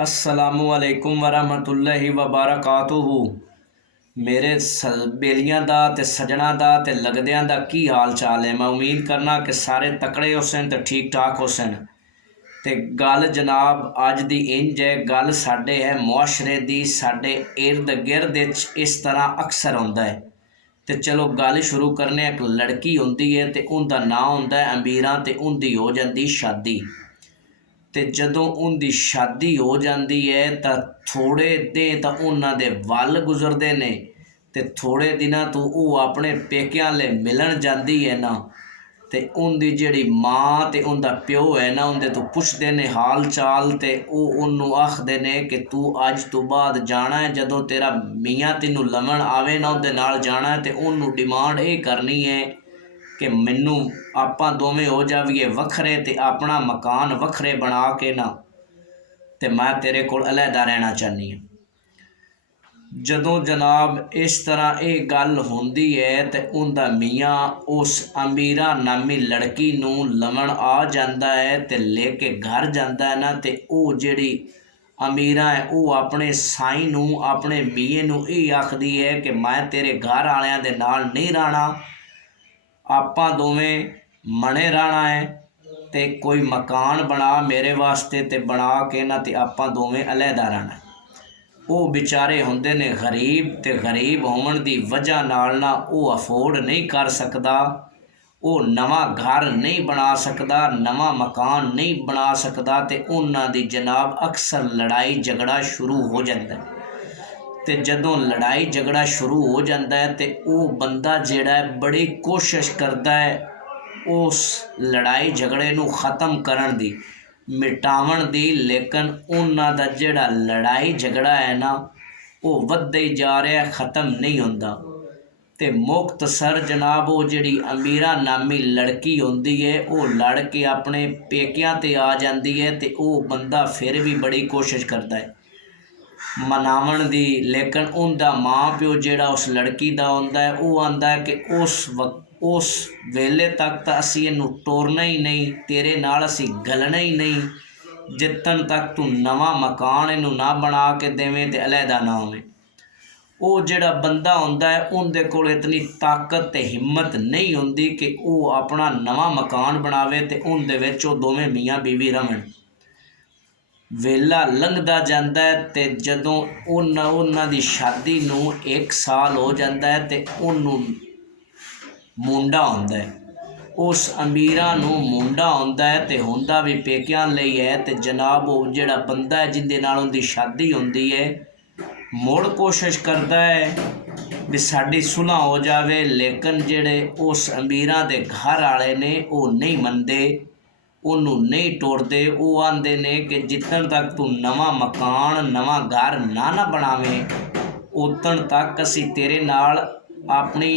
अस्सलामुअलैकुम वरहमतुल्लाहि वबरकातुहू। मेरे बेलियां दा ते सजना दा ते लगदियां दा की हाल चाल है। मैं उम्मीद करना कि सारे तकड़े होसन ते ठीक ठाक होसन। ते गल जनाब अज दी इंज है, गल साडे है मुआशरे दी, साडे इर्द गिर्द इस तरह अक्सर होंदा है। तो चलो गल शुरू करने। एक लड़की होंदी है ते उनका नाम होंदा है अमीरा ते उनकी हो जाती शादी। ते जदों उनकी शादी हो जाती है तो थोड़े दिन तो उन्हां दे वल गुजरते ने ते थोड़े दिनों तो वो अपने पेकियां ले मिलन जाती है ना, ते उनकी जिहड़ी माँ ते उनका प्यो है ना, उनके तो पुछते ने हाल चाल ते वो उन्होंने आखते ने कि तू अज तो बाद जाना है, जदों तेरा मियाँ तेनों लवन आवे ना उहदे नाल जाना है। ते उन्होंने डिमांड ये करनी है कि मैनू आपां दोवें हो जावीए वखरे ते अपना मकान वखरे बना के ना, ते मैं तेरे कोल अलहदा रहना चाहनी हाँ। जदों जनाब इस तरह ये गल होंदी है तो उनका मियाँ उस अमीरा नामी लड़की नूं लवन आ जाता है ते लेके घर जाता है ना, ते वो जिहड़ी अमीरा है वो अपने साईं नूं अपने मिये नूं ये आखदी है कि मैं तेरे घर वालियां दे नाल नहीं रहना, आपां दोवें मने रहना है, ते कोई मकान बना मेरे वास्ते ते बना के ना, ते आपां दोवें अलहदा रहना है। वो बेचारे होंदे ने गरीब, ते गरीब होवन दी वजह नाल ना वो अफोर्ड नहीं कर सकदा, वो नवा घर नहीं बना सकदा, नवा मकान नहीं बना सकदा, ते उन्हां दी जनाब अक्सर लड़ाई झगड़ा शुरू हो जाता है। ते जदों लड़ाई झगड़ा शुरू हो जाता है तो वो बंदा जिहड़ा है बड़ी कोशिश करता है उस लड़ाई झगड़े नूं ख़त्म करन दी, मिटावन दी, लेकिन उन्हां दा जिहड़ा लड़ाई झगड़ा है ना वो वधदा ही जा रहा है, ख़त्म नहीं होंदा। ते मुख्तसर जनाब वो जिहड़ी अमीरा नामी लड़की होंदी है वो लड़ के अपने पेकियां ते आ जाती है, ते वो बंदा फिर भी बड़ी कोशिश करता है मनावन दी, लेकिन उनका माँ प्यो जिहड़ा उस लड़की का होंदा है वो आंदा है कि उस वेले तक तो असी इनू टोरना ही नहीं, तेरे नाल असी गलना ही नहीं, जितन तक तू नवा मकान इनू ना बना के देवें ते अलहदा ना होवे। वो जिहड़ा बंदा होंदा है उनदे कोल इतनी ताकत ते हिम्मत नहीं होंदी कि वो अपना नवा मकान बनावे ते उनदे विच वो दोवें मियाँ बीवी रहन। वेला लंघदा जाता है ते जदों उन्हां दी शादी नूं 1 साल हो जाता है ते उन्नू मुंडा होंदा है, उस अमीरा नूं मुंडा होंदा है ते हुंदा भी पेकियां लई है। ते जनाब वो जिहड़ा बंदा है जिंदे नाल उनदी शादी होंदी है मुड़ कोशिश करता है भी साडी सुलह हो जावे, लेकिन जिहड़े उस अमीरा दे घर वाले ने वो नहीं मनदे, उन्हों नहीं टोरते। वो आंदे ने कि जितन तक तू नवा मकान नवा घर ना बनावें उतन तक असी तेरे नाल अपनी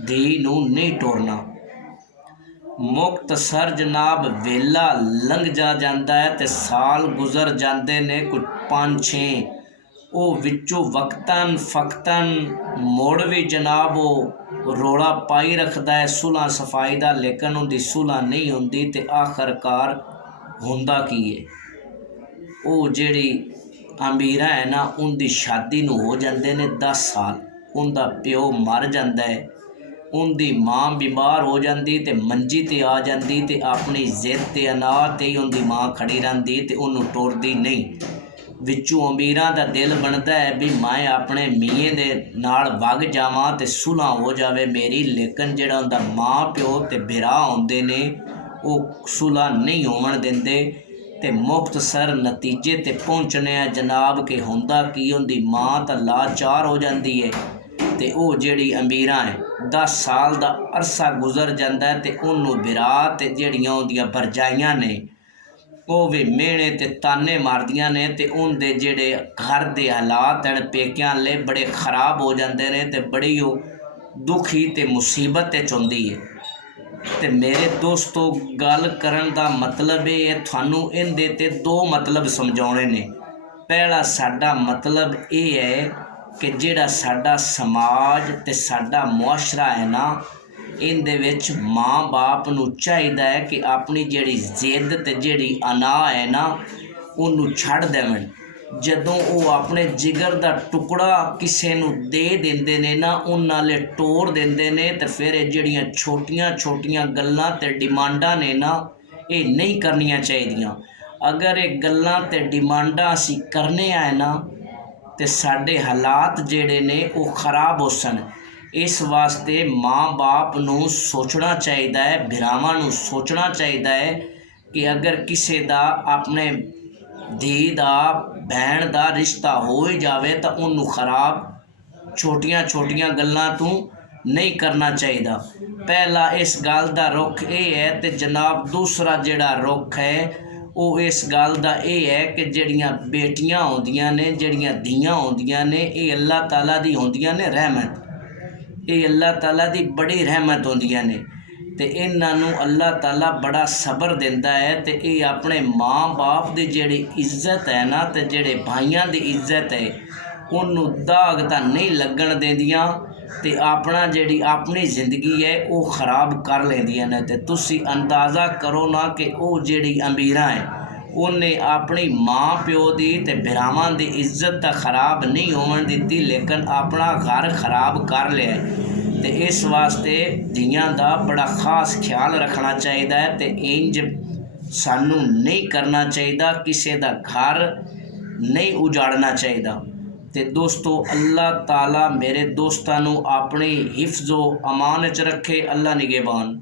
धी नूं नहीं टोरना। मुख्तसर जनाब वेला लंघ जाता है ते साल गुजर जाते ने कुछ 5-6, वो विचों वक्तन फक्तन मुड़ भी जनाब वो रोला पाई रखता है सुलह सफाई का, लेकिन उनकी सुलह नहीं होंदी। ते आखिरकार होंदा की है, वो जिहड़ी अमीरा है ना उनकी शादी नूं हो जाते ने 10 साल, उनका प्यो मर जाता है, उनकी माँ बीमार हो जाती ते मंजी ते आ जाती, ते अपनी जिद ते अनार ते ही उनकी माँ खड़ी रहिंदी ते उन्होंने टोरदी नहीं। विचों अमीरां दा दिल बनता है भी मैं अपने मिये दे नाल वग जावां ते सुलह हो जावे मेरी, लेकिन जिहड़ा उनका माँ प्यो ते बिरा होंदे ने वो सुलह नहीं होवन दिंदे। ते मुख्तसर नतीजे ते पहुँचने जनाब कि हुंदा की उनकी माँ तो लाचार हो जाती है, ते वो जिहड़ी अमीरा है 10 साल का अरसा गुजर जाता है ते उन्होंने बिरा ते जिहड़ियां उनदियां भरजाइयां ने वो भी मेहने ते ताने मारदियां ने, ते उनके जिहड़े घर के हालात हैं पेकियां ले बड़े खराब हो जाते हैं, ते बड़ी वो दुखी ते मुसीबत चुंदी है। ते मेरे दोस्तों गल करन दा मतलब ये है, थानू इहदे ते 2 मतलब समझाने ने। पहला साडा मतलब ये है कि जिहड़ा साडा समाज ते साडा मुआशरा है ना, इहदे विच माँ बाप नूं चाहीदा है कि अपनी जिहड़ी जिद ते जिहड़ी अना है ना उन्नू छड्ड देवन, ਜਦੋਂ ਉਹ ਆਪਣੇ ਜਿਗਰ ਦਾ ਟੁਕੜਾ ਕਿਸੇ ਨੂੰ ਦੇ ਦਿੰਦੇ ਨੇ ਨਾ, ਉਹਨਾਂ ਨਾਲੇ ਤੋੜ ਦਿੰਦੇ ਨੇ, ਤੇ ਫਿਰ ਇਹ ਜਿਹੜੀਆਂ ਛੋਟੀਆਂ ਛੋਟੀਆਂ ਗੱਲਾਂ ਤੇ ਡਿਮਾਂਡਾਂ ਨੇ ਨਾ, ਇਹ ਨਹੀਂ ਕਰਨੀਆਂ ਚਾਹੀਦੀਆਂ। ਅਗਰ ਇਹ ਗੱਲਾਂ ਤੇ ਡਿਮਾਂਡਾਂ ਅਸੀਂ ਕਰਨੇ ਆਏ ਨਾ, ਤੇ ਸਾਡੇ ਹਾਲਾਤ ਜਿਹੜੇ ਨੇ ਉਹ ਖਰਾਬ ਹੋ ਸਨ। ਇਸ ਵਾਸਤੇ ਮਾਂ ਬਾਪ ਨੂੰ ਸੋਚਣਾ ਚਾਹੀਦਾ ਹੈ, ਭਰਾਵਾਂ ਨੂੰ ਸੋਚਣਾ ਚਾਹੀਦਾ ਹੈ ਕਿ ਅਗਰ ਕਿਸੇ ਦਾ ਆਪਣੇ ਧੀ ਦਾ ਭੈਣ ਦਾ ਰਿਸ਼ਤਾ ਹੋ ਹੀ ਜਾਵੇ ਤਾਂ ਉਹਨੂੰ ਖਰਾਬ ਛੋਟੀਆਂ ਛੋਟੀਆਂ ਗੱਲਾਂ ਤੋਂ ਨਹੀਂ ਕਰਨਾ ਚਾਹੀਦਾ। ਪਹਿਲਾ ਇਸ ਗੱਲ ਦਾ ਰੁਖ ਇਹ ਹੈ। ਤੇ ਜਨਾਬ ਦੂਸਰਾ ਜਿਹੜਾ ਰੁਖ ਹੈ ਉਹ ਇਸ ਗੱਲ ਦਾ ਇਹ ਹੈ ਕਿ ਜਿਹੜੀਆਂ ਬੇਟੀਆਂ ਹੁੰਦੀਆਂ ਨੇ, ਜਿਹੜੀਆਂ ਧੀਆਂ ਹੁੰਦੀਆਂ ਨੇ, ਇਹ ਅੱਲਾਹ ਤਾਲਾ ਦੀ ਹੁੰਦੀਆਂ ਨੇ ਰਹਿਮਤ। ਇਹ ਅੱਲਾਹ ਤਾਲਾ ਦੀ ਬੜੀ ਰਹਿਮਤ ਹੁੰਦੀਆਂ ਨੇ, ਤੇ ਇਹਨਾਂ ਨੂੰ ਅੱਲਾਹ ਤਾਲਾ ਬੜਾ ਸਬਰ ਦਿੰਦਾ ਹੈ। ਤੇ ਇਹ ਆਪਣੇ ਮਾਂ ਬਾਪ ਦੀ ਜਿਹੜੀ ਇੱਜ਼ਤ ਹੈ ਨਾ, ਤੇ ਜਿਹੜੇ ਭਾਈਆਂ ਦੀ ਇੱਜ਼ਤ ਹੈ, ਉਹਨੂੰ ਦਾਗ ਤਾਂ ਨਹੀਂ ਲੱਗਣ ਦਿੰਦੀਆਂ, ਤੇ ਆਪਣੀ ਜ਼ਿੰਦਗੀ ਹੈ ਉਹ ਖਰਾਬ ਕਰ ਲੈਂਦੀਆਂ ਨੇ। ਤੇ ਤੁਸੀਂ ਅੰਦਾਜ਼ਾ ਕਰੋ ਨਾ ਕਿ ਉਹ ਜਿਹੜੀ ਅਮੀਰਾਂ ਹੈ, ਉਹਨੇ ਆਪਣੀ ਮਾਂ ਪਿਓ ਦੀ ਤੇ ਭਰਾਵਾਂ ਦੀ ਇੱਜ਼ਤ ਤਾਂ ਖਰਾਬ ਨਹੀਂ ਹੋਣ ਦਿੱਤੀ, ਲੇਕਿਨ ਆਪਣਾ ਘਰ ਖਰਾਬ ਕਰ ਲਿਆ। ਤੇ ਇਸ ਵਾਸਤੇ ਧੀਆਂ ਦਾ ਬੜਾ ਖਾਸ ਖਿਆਲ ਰੱਖਣਾ ਚਾਹੀਦਾ ਹੈ, ਤੇ ਇੰਜ ਸਾਨੂੰ ਨਹੀਂ ਕਰਨਾ ਚਾਹੀਦਾ, ਕਿਸੇ ਦਾ ਘਰ ਨਹੀਂ ਉਜਾੜਨਾ ਚਾਹੀਦਾ। ਤੇ ਦੋਸਤੋ, ਅੱਲਾਹ ਤਾਲਾ ਮੇਰੇ ਦੋਸਤਾਂ ਨੂੰ ਆਪਣੀ ਹਿਫਜ਼ੋ ਅਮਾਨ 'ਚ ਰੱਖੇ। ਅੱਲਾ ਨਿਗਹਿਬਾਨ।